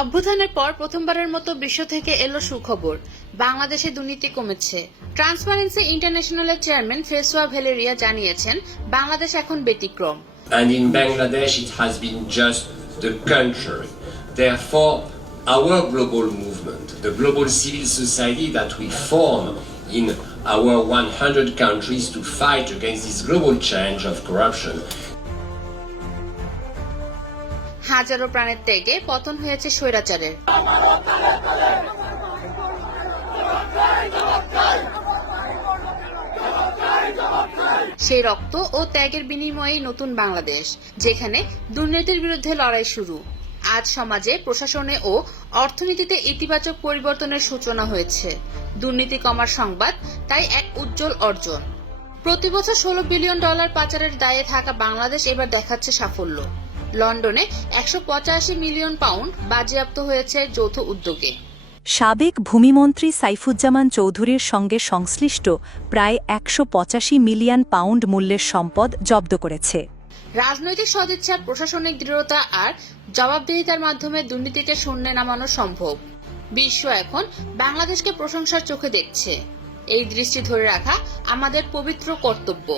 অভ্যুত্থানের পর প্রথমবারের মতো বিশ্ব থেকে এলো সুখবর, বাংলাদেশে দুর্নীতি কমেছে। ট্রান্সপারেন্সি ইন্টারন্যাশনালের চেয়ারম্যান ফ্রেসোয়া ভেলেরিয়া জানিয়েছেন, বাংলাদেশ এখন ব্যতিক্রম। And in Bangladesh it has been just the contrary. Therefore, our global movement, the global civil society that we form in our 100 countries to fight against this global change of corruption. হাজারো প্রাণের ত্যাগে পতন হয়েছে স্বৈরাচারের। সেই রক্ত ও ত্যাগের বিনিময়েই নতুন বাংলাদেশ, যেখানে দুর্নীতির বিরুদ্ধে লড়াই শুরু। আজ সমাজে, প্রশাসনে ও অর্থনীতিতে ইতিবাচক পরিবর্তনের সূচনা হয়েছে। দুর্নীতি কমার সংবাদ তাই এক উজ্জ্বল অর্জন। প্রতি বছর $16 বিলিয়ন পাচারের দায়ে থাকা বাংলাদেশ এবার দেখাচ্ছে সাফল্য। লন্ডনে 185 মিলিয়ন পাউন্ড বাজেয়াপ্ত হয়েছে যৌথ উদ্যোগে। সাবেক ভূমিমন্ত্রী সাইফুজ্জামান চৌধুরীর সঙ্গে সংশ্লিষ্ট প্রায় 185 মিলিয়ন পাউন্ড মূল্যের সম্পদ জব্দ করেছে। রাজনৈতিক সদিচ্ছা, প্রশাসনিক দৃঢ়তা আর জবাবদিহিতার মাধ্যমে দুর্নীতিকে শূন্যে নামানো সম্ভব। বিশ্ব এখন বাংলাদেশকে প্রশংসার চোখে দেখছে। এই দৃষ্টি ধরে রাখা আমাদের পবিত্র কর্তব্য।